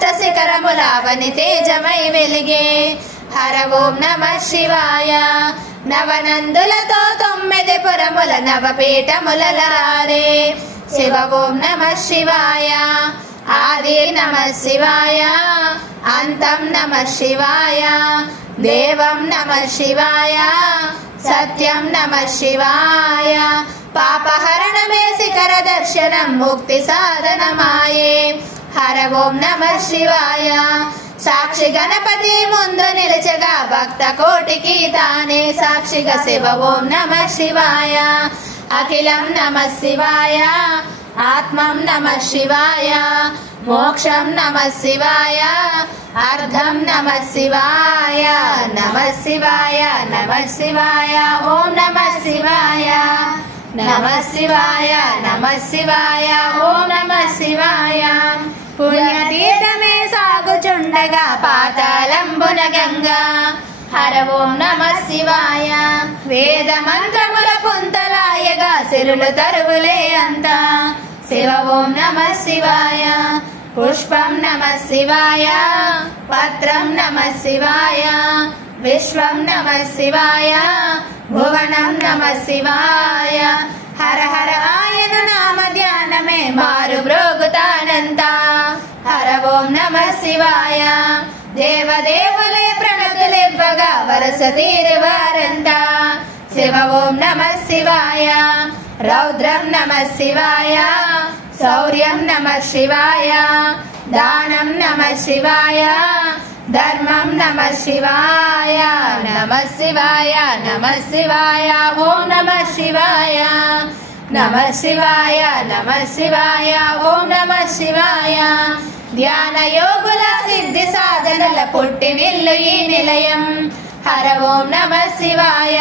అష్టశిఖరములావని తేజమై వెలిగే హర ఓం నమః శివాయ నవనందులతో 9 పురముల నవపీఠములరారే శివ ఓం నమః శివాయ ఆది నమః శివాయ అంతం నమః శివాయ దేవం నమః శివాయ సత్యం నమః శివాయ పాపహరణమే శిఖర దర్శనం ముక్తి సాధనమాయే హర ఓం నమః శివాయ సాక్షి గణపతి ముందు నిలిచగా భక్త కోటికి తానే సాక్షిగా శివ ఓం నమః శివాయ అఖిలం నమః శివాయ ఆత్మం నమః శివాయ మోక్షం నమః శివాయ అర్ధం నమః శివాయ నమః శివాయ నమః శివాయ ఓం నమః శివాయ నమః శివాయ నమః శివాయ ఓం నమః శివాయ పుణ్యతీర్థమే సాగుచుండగా పాతాళంబున గంగా హర ఓం నమః శివాయ వేద మంత్రముల పుంతలాయగా సిరులు తరువులే అంతా శివ ఓం నమః శివాయ పుష్పం నమః శివాయ పత్రం నమః శివాయ విశ్వం నమః శివాయ భువనం నమః శివాయ హర హర ఆయన నామ ధ్యానమే మారు బ్రోగుతానంత హర ఓం నమః శివాయ దేవదేవులే ప్రణతులివ్వగా వరస తీరువారంతా శివ ఓం నమః శివాయ రౌద్రం నమః శివాయ శౌర్యం నమః శివాయ దానం నమః శివాయ ధర్మం నమః శివాయ నమః శివాయ నమః శివాయ ఓం నమః శివాయ నమః శివాయ నమః శివాయ ఓం నమః శివాయ ధ్యాన యోగుల సిద్ధి సాధనల పుట్టినిల్లు ఈ నిలయం హర ఓం నమః శివాయ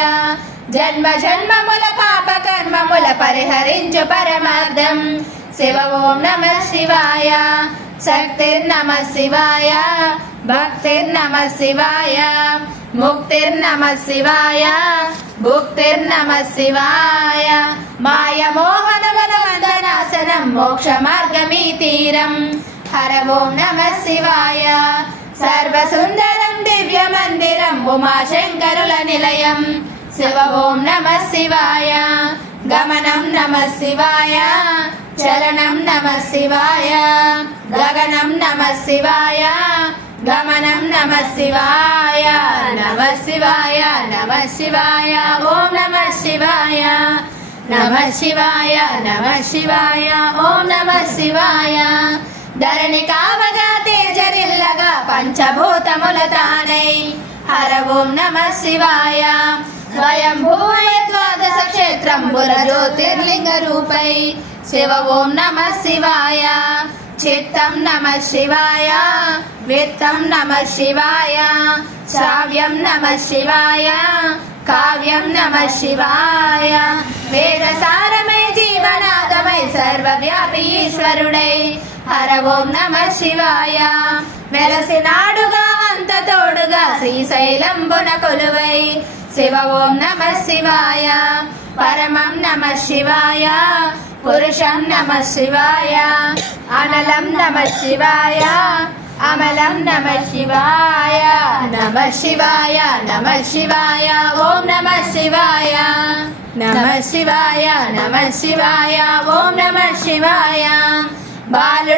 జన్మ జన్మముల పాప కర్మముల పరిహరించు పరమార్థం శివ ఓం నమః శివాయ శక్తిర్నమః శివాయ భక్తిర్నమః శివాయ ముక్తిర్నమః శివాయ భుక్తిర్నమః శివాయ మాయ మోహనవన బంధనాశనం మోక్ష మార్గమీ తీరం హర ఓం నమః శివాయ సర్వసుందరం దివ్య మందిరం ఉమాశంకరుల నిలయం శివ ఓం నమః శివాయ గమనం నమః శివాయ చరణం నమః శివాయ గగనం నమః శివాయ గమనం నమః శివాయ నమః శివాయ నమః శివాయ ఓం నమః శివాయ నమః శివాయ నమః శివాయ ఓం నమః శివాయ ధరణి కావగా తేజరిల్లగా పంచభూతముల తానై హర ఓం నమః శివాయ స్వయంభూయ ద్వాదశ క్షేత్రంబుల జ్యోతిర్లింగ రూపై శివ ఓం నమః శివాయ చిత్తం నమః శివాయ విత్తం నమః శివాయ శ్రావ్యం నమః శివాయ కావ్యం నమః శివాయ వేదసారమై జీవనాదమై సర్వవ్యాపి ఈశ్వరుడై హర ఓం నమః శివాయ వెలసినాడుగా అంత తోడుగా శ్రీశైలంబున కొలువై శివ ఓం నమః శివాయ పరమం నమః శివాయ పురుషం నమః శివాయ అనలం నమః శివాయ అమలం నమః శివాయ నమః శివాయ నమః శివాయ ఓం నమః శివాయ నమః శివాయ నమః శివాయ ఓం నమః శివాయ బాలుడు